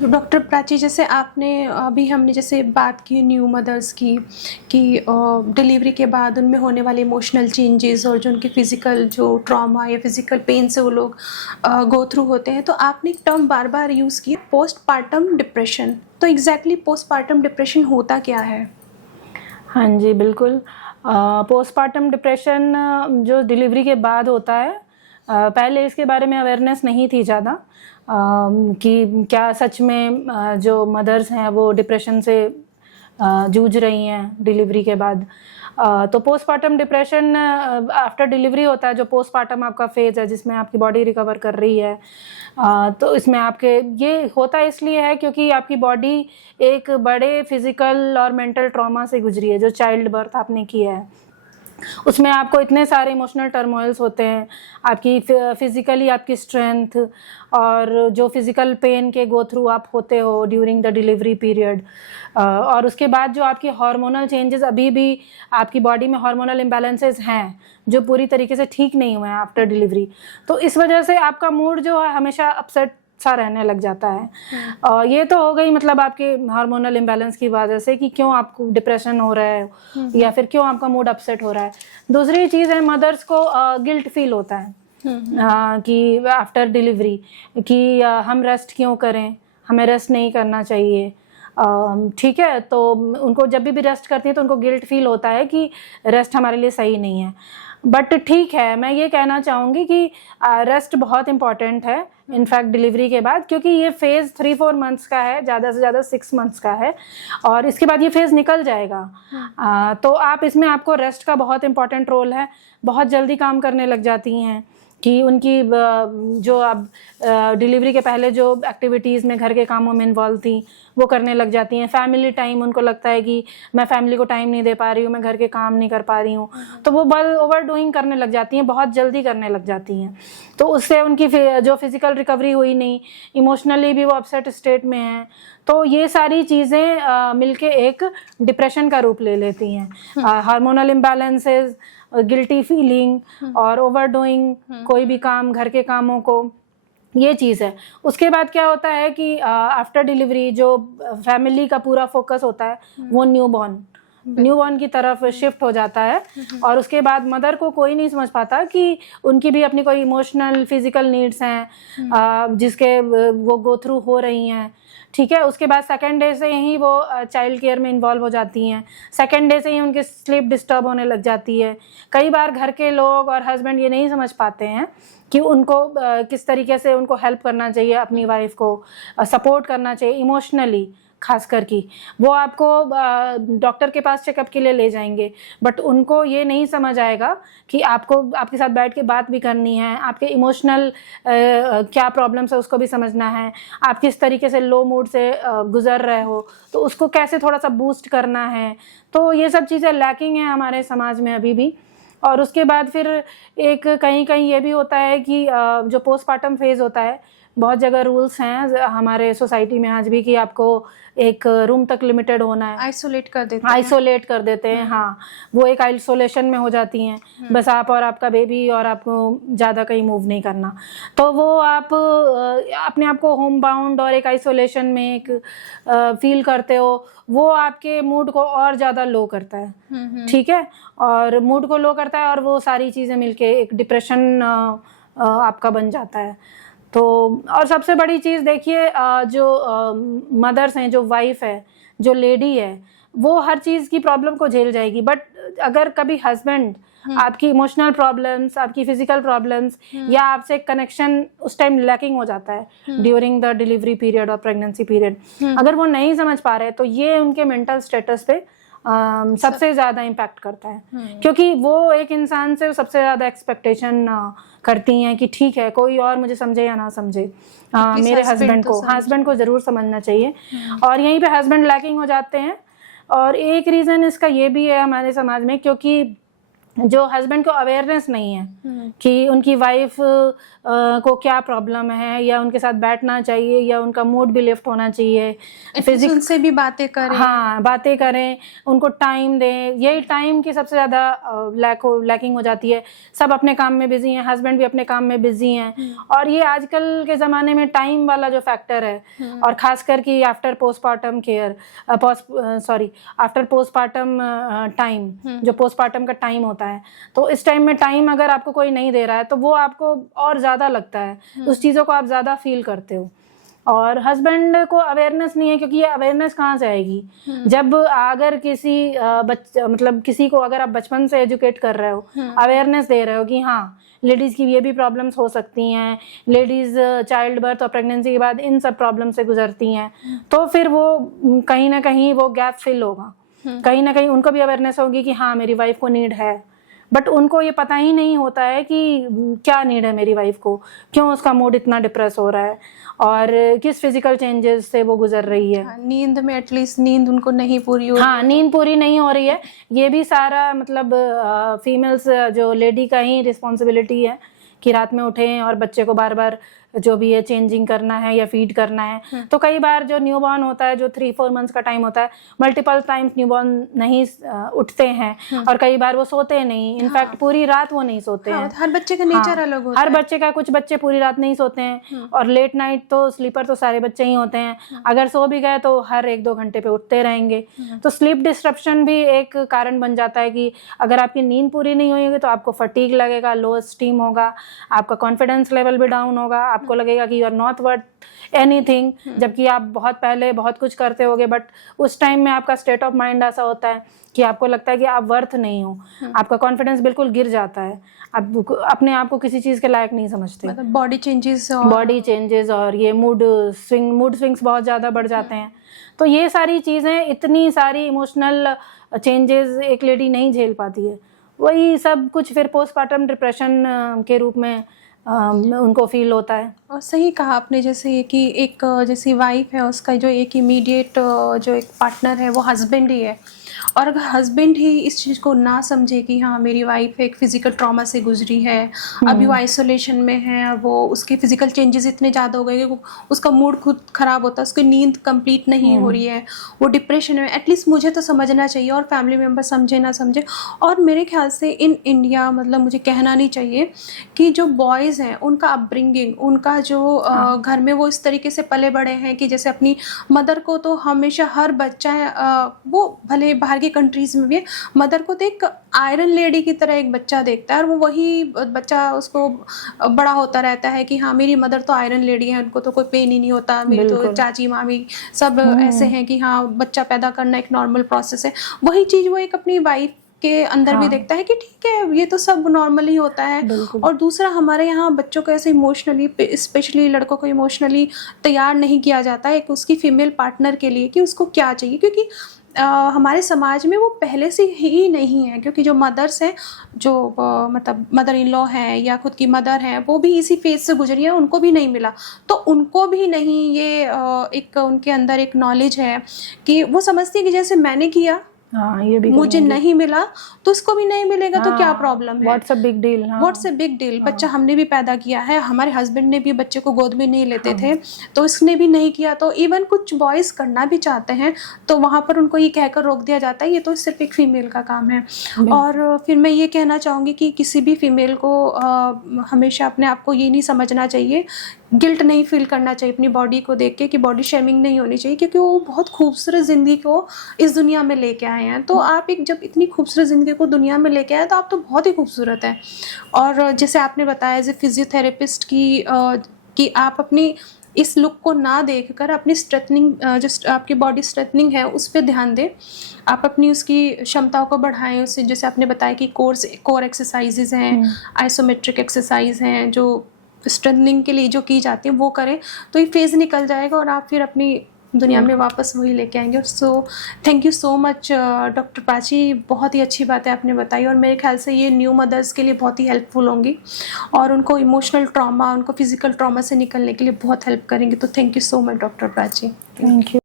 तो डॉक्टर प्राची, जैसे आपने अभी हमने जैसे बात की न्यू मदर्स की कि डिलीवरी के बाद उनमें होने वाले इमोशनल चेंजेस और जो उनके फिज़िकल जो ट्रॉमा या फिज़िकल पेन से वो लोग गो थ्रू होते हैं, तो आपने एक टर्म बार बार यूज़ की, पोस्टपार्टम डिप्रेशन। तो एग्जैक्टली पोस्टपार्टम डिप्रेशन होता क्या है? हाँ जी, बिल्कुल। पोस्टपार्टम डिप्रेशन जो डिलीवरी के बाद होता है, पहले इसके बारे में अवेयरनेस नहीं थी ज़्यादा कि क्या सच में जो मदर्स हैं वो डिप्रेशन से जूझ रही हैं डिलीवरी के बाद। तो पोस्टपार्टम डिप्रेशन आफ्टर डिलीवरी होता है, जो पोस्टपार्टम आपका फेज़ है जिसमें आपकी बॉडी रिकवर कर रही है। तो इसमें आपके ये होता इसलिए है क्योंकि आपकी बॉडी एक बड़े फिजिकल और मेंटल ट्रॉमा से गुजरी है, जो चाइल्ड बर्थ आपने किया है। उसमें आपको इतने सारे इमोशनल टर्मोइल्स होते हैं, आपकी फिजिकली आपकी स्ट्रेंथ और जो फिजिकल पेन के गो थ्रू आप होते हो ड्यूरिंग द डिलीवरी पीरियड, और उसके बाद जो आपकी हार्मोनल चेंजेस, अभी भी आपकी बॉडी में हार्मोनल इम्बैलेंसेस हैं जो पूरी तरीके से ठीक नहीं हुए हैं आफ्टर डिलीवरी। तो इस वजह से आपका मूड जो है हमेशा अपसेट सा रहने लग जाता है। और ये तो हो गई मतलब आपके हार्मोनल इम्बैलेंस की वजह से कि क्यों आपको डिप्रेशन हो रहा है या फिर क्यों आपका मूड अपसेट हो रहा है। दूसरी चीज़ है, मदर्स को गिल्ट फील होता है कि आफ्टर डिलीवरी कि हम रेस्ट क्यों करें, हमें रेस्ट नहीं करना चाहिए। ठीक है, तो उनको जब भी रेस्ट करती है तो उनको गिल्ट फील होता है कि रेस्ट हमारे लिए सही नहीं है। बट ठीक है, मैं ये कहना चाहूँगी कि रेस्ट बहुत इंपॉर्टेंट है इनफैक्ट डिलीवरी के बाद, क्योंकि ये फेज़ 3-4 मंथ्स का है, ज़्यादा से ज़्यादा 6 मंथ्स का है और इसके बाद ये फेज़ निकल जाएगा। तो आप इसमें आपको रेस्ट का बहुत इंपॉर्टेंट रोल है। बहुत जल्दी काम करने लग जाती हैं कि उनकी जो अब डिलीवरी के पहले जो एक्टिविटीज़ में घर के कामों में इन्वॉल्व थी वो करने लग जाती हैं। फैमिली टाइम, उनको लगता है कि मैं फैमिली को टाइम नहीं दे पा रही हूँ, मैं घर के काम नहीं कर पा रही हूँ, तो वो ओवर डूइंग करने लग जाती हैं, बहुत जल्दी करने लग जाती हैं। तो उससे उनकी जो फिजिकल रिकवरी हुई नहीं, इमोशनली भी वो अपसेट स्टेट में हैं। तो ये सारी चीज़ें मिलके एक डिप्रेशन का रूप ले लेती हैं। हार्मोनल इम्बैलेंसेस, गिल्टी फीलिंग और ओवरडूइंग कोई भी काम, घर के कामों को, ये चीज़ है। उसके बाद क्या होता है कि आफ्टर डिलीवरी जो फैमिली का पूरा फोकस होता है वो न्यूबॉर्न की तरफ शिफ्ट हो जाता है। और उसके बाद मदर को कोई नहीं समझ पाता कि उनकी भी अपनी कोई इमोशनल फिजिकल नीड्स हैं जिसके वो गो थ्रू हो रही हैं। ठीक है, उसके बाद सेकेंड डे से ही वो चाइल्ड केयर में इन्वॉल्व हो जाती हैं। सेकेंड डे से ही उनकी स्लीप डिस्टर्ब होने लग जाती है। कई बार घर के लोग और हस्बैंड ये नहीं समझ पाते हैं कि उनको किस तरीके से उनको हेल्प करना चाहिए, अपनी वाइफ को सपोर्ट करना चाहिए इमोशनली, खासकर की वो आपको डॉक्टर के पास चेकअप के लिए ले जाएंगे, बट उनको ये नहीं समझ आएगा कि आपको आपके साथ बैठ के बात भी करनी है, आपके इमोशनल क्या प्रॉब्लम्स है उसको भी समझना है, आप किस तरीके से लो मूड से गुजर रहे हो तो उसको कैसे थोड़ा सा बूस्ट करना है। तो ये सब चीज़ें लैकिंग है हमारे समाज में अभी भी। और उसके बाद फिर एक कहीं कहीं ये भी होता है कि जो पोस्टपार्टम फेज़ होता है, बहुत जगह रूल्स हैं हमारे सोसाइटी में आज भी कि आपको एक रूम तक लिमिटेड होना है, आइसोलेट कर देते हैं। हाँ, वो एक आइसोलेशन में हो जाती हैं, बस आप और आपका बेबी, और आपको ज़्यादा कहीं मूव नहीं करना। तो वो आप अपने आप को होम बाउंड और एक आइसोलेशन में एक फील करते हो, वो आपके मूड को और ज़्यादा लो करता है। ठीक है, और मूड को लो करता है और वो सारी चीज़ें मिलके एक डिप्रेशन आपका बन जाता है। तो और सबसे बड़ी चीज़ देखिए, जो मदर्स हैं, जो वाइफ है, जो लेडी है, वो हर चीज़ की प्रॉब्लम को झेल जाएगी, बट अगर कभी हस्बैंड आपकी इमोशनल प्रॉब्लम्स, आपकी फिजिकल प्रॉब्लम्स या आपसे कनेक्शन उस टाइम लैकिंग हो जाता है ड्यूरिंग द डिलीवरी पीरियड और प्रेगनेंसी पीरियड, अगर वो नहीं समझ पा रहे तो ये उनके मेंटल स्टेटस पे सबसे ज़्यादा इम्पैक्ट करता है। क्योंकि वो एक इंसान से सबसे ज़्यादा एक्सपेक्टेशन करती हैं कि ठीक है, कोई और मुझे समझे या ना समझे, मेरे हस्बैंड को ज़रूर समझना चाहिए। और यहीं पे हस्बैंड लैकिंग हो जाते हैं। और एक रीज़न इसका ये भी है हमारे समाज में, क्योंकि जो हस्बैंड को अवेयरनेस नहीं है कि उनकी वाइफ को क्या प्रॉब्लम है, या उनके साथ बैठना चाहिए, या उनका मूड भी लिफ्ट होना चाहिए, फिजिक्स उनसे भी बातें करें, हाँ बातें करें, उनको टाइम दें। यही टाइम की सबसे ज़्यादा लैकिंग हो जाती है। सब अपने काम में बिजी हैं, हस्बैंड भी अपने काम में बिजी हैं, और ये आजकल के ज़माने में टाइम वाला जो फैक्टर है, और ख़ासकर कि after postpartum care after postpartum time, जो पोस्टपार्टम का टाइम होता है, तो इस टाइम में टाइम अगर आपको कोई नहीं दे रहा है तो वो आपको और ज़्यादा लगता है, उस चीज़ों को आप ज़्यादा फील करते हो। और हस्बैंड को अवेयरनेस नहीं है, क्योंकि ये अवेयरनेस कहाँ से आएगी जब अगर किसी मतलब किसी को अगर आप बचपन से एजुकेट कर रहे हो, अवेयरनेस दे रहे हो कि हाँ लेडीज़ की ये भी प्रॉब्लम्स हो सकती हैं, लेडीज़ चाइल्ड बर्थ और प्रेगनेंसी के बाद इन सब प्रॉब्लम से गुजरती हैं, तो फिर वो कहीं ना कहीं वो गैप फिल होगा, कहीं ना कहीं उनको भी अवेयरनेस होगी कि हाँ मेरी वाइफ को नीड है। बट उनको ये पता ही नहीं होता है कि क्या नीड है मेरी वाइफ को, क्यों उसका मूड इतना डिप्रेस हो रहा है, और किस फिजिकल चेंजेस से वो गुजर रही है। नींद में एटलीस्ट नींद उनको नहीं पूरी हो, हाँ नींद पूरी नहीं हो रही है। ये भी सारा मतलब फीमेल्स जो लेडी का ही रिस्पॉन्सिबिलिटी है कि रात में उठें और बच्चे को बार बार जो भी है चेंजिंग करना है या फीड करना है। तो कई बार जो न्यूबॉर्न होता है, जो 3-4 मंथ्स का टाइम होता है, मल्टीपल टाइम्स न्यूबॉर्न नहीं उठते हैं, और कई बार वो सोते नहीं, इनफैक्ट पूरी रात वो नहीं सोते हैं। हर बच्चे का नेचर अलग होता है, हर बच्चे का, कुछ बच्चे पूरी रात नहीं सोते हैं, और लेट नाइट तो स्लीपर तो सारे बच्चे ही होते हैं, अगर सो भी गए तो हर 1-2 घंटे पे उठते रहेंगे। तो स्लीप डिस्ट्रप्शन भी एक कारण बन जाता है कि अगर आपकी नींद पूरी नहीं होगी तो आपको फटीग लगेगा, लो स्टीम होगा, आपका कॉन्फिडेंस लेवल भी डाउन होगा, आपको लगेगा कि you are not worth anything, जबकि आप बहुत पहले बहुत कुछ करते होगे, बट उस टाइम में आपका स्टेट ऑफ माइंड ऐसा होता है कि आपको लगता है कि आप वर्थ नहीं हो, आपका कॉन्फिडेंस बिल्कुल गिर जाता है, आप अपने आप को किसी चीज़ के लायक नहीं समझते। मतलब बॉडी चेंजेस और ये मूड स्विंग्स बहुत ज़्यादा बढ़ जाते हैं। तो ये सारी चीज़ें, इतनी सारी इमोशनल चेंजेस एक लेडी नहीं झेल पाती है, वही सब कुछ फिर पोस्टपार्टम डिप्रेशन के रूप में उनको फील होता है। और सही कहा आपने, जैसे कि एक जैसी वाइफ है, उसका जो एक इमीडिएट जो एक पार्टनर है वो हस्बैंड ही है, और अगर हस्बैंड ही इस चीज़ को ना समझे कि हाँ मेरी वाइफ एक फिजिकल ट्रॉमा से गुजरी है, अभी वो आइसोलेशन में है, वो उसके फिजिकल चेंजेस इतने ज़्यादा हो गए कि उसका मूड खुद ख़राब होता है, उसकी नींद कंप्लीट नहीं हो रही है, वो डिप्रेशन में, एटलीस्ट मुझे तो समझना चाहिए, और फैमिली मेम्बर समझे ना समझे। और मेरे ख्याल से इन इंडिया मतलब मुझे कहना नहीं चाहिए कि जो बॉयज़ हैं उनका अपब्रिंगिंग, उनका जो घर में वो इस तरीके से पले बड़े हैं कि जैसे अपनी मदर को तो हमेशा हर बच्चा है, वो भले बाहर की कंट्रीज़ में भी मदर को तो एक आयरन लेडी की तरह एक बच्चा देखता है, और वो वही बच्चा उसको बड़ा होता रहता है कि हाँ मेरी मदर तो आयरन लेडी है, उनको तो कोई पेन ही नहीं होता, मेरी तो चाची मामी सब ऐसे हैं कि हाँ बच्चा पैदा करना एक नॉर्मल प्रोसेस है। वही चीज़ वो एक अपनी वाइफ के अंदर भी देखता है कि ठीक है ये तो सब नॉर्मल ही होता है। और दूसरा, हमारे यहाँ बच्चों को ऐसे इमोशनली, स्पेशली लड़कों को इमोशनली तैयार नहीं किया जाता है एक उसकी फीमेल पार्टनर के लिए कि उसको क्या चाहिए, क्योंकि हमारे समाज में वो पहले से ही नहीं है, क्योंकि जो मदर्स हैं, जो मतलब मदर इन लॉ हैं या खुद की मदर हैं, वो भी इसी फेज से गुजरी है, उनको भी नहीं मिला, तो उनको भी नहीं ये एक उनके अंदर एक नॉलेज है कि वो समझती है कि जैसे मैंने किया, हाँ, ये भी मुझे नहीं मिला तो उसको भी नहीं मिलेगा, तो क्या प्रॉब्लम है, what's a big deal. What's a big deal, बच्चा हमने भी पैदा किया है, हमारे हस्बैंड ने भी बच्चे को गोद में नहीं लेते थे, तो इसने भी नहीं किया। तो इवन कुछ बॉयज़ करना भी चाहते हैं तो वहाँ पर उनको ये कहकर रोक दिया जाता है ये तो सिर्फ एक फीमेल का काम है। और फिर मैं ये कहना चाहूँगी कि किसी भी फीमेल को हमेशा अपने आप को ये नहीं समझना चाहिए, गिल्ट नहीं फील करना चाहिए अपनी बॉडी को देख के, कि बॉडी शेमिंग नहीं होनी चाहिए, क्योंकि वो बहुत खूबसूरत ज़िंदगी को इस दुनिया में लेके आए हैं। तो आप एक जब इतनी खूबसूरत ज़िंदगी को दुनिया में लेके आए तो आप तो बहुत ही खूबसूरत है। और जैसे आपने बताया एज ए फिजियोथेरेपिस्ट कि आप अपनी इस लुक को ना देखकर अपनी स्ट्रेटनिंग, जो आपकी बॉडी स्ट्रेटनिंग है उस पर ध्यान दें, आप अपनी उसकी क्षमताओं को बढ़ाएं उससे। जैसे आपने बताया कि कोर एक्सरसाइजेज हैं, आइसोमेट्रिक एक्सरसाइज हैं, जो स्ट्रेंथनिंग के लिए जो की जाती है वो करें, तो ये फेज़ निकल जाएगा और आप फिर अपनी दुनिया में वापस वही लेके आएंगे। So thank you so much doctor Prachi, बहुत ही अच्छी बातें आपने बताई, और मेरे ख्याल से ये न्यू मदर्स के लिए बहुत ही हेल्पफुल होंगी और उनको इमोशनल ट्रॉमा, उनको फिजिकल ट्रॉमा से निकलने के लिए बहुत हेल्प करेंगे। तो thank you so much doctor Prachi. Thank you.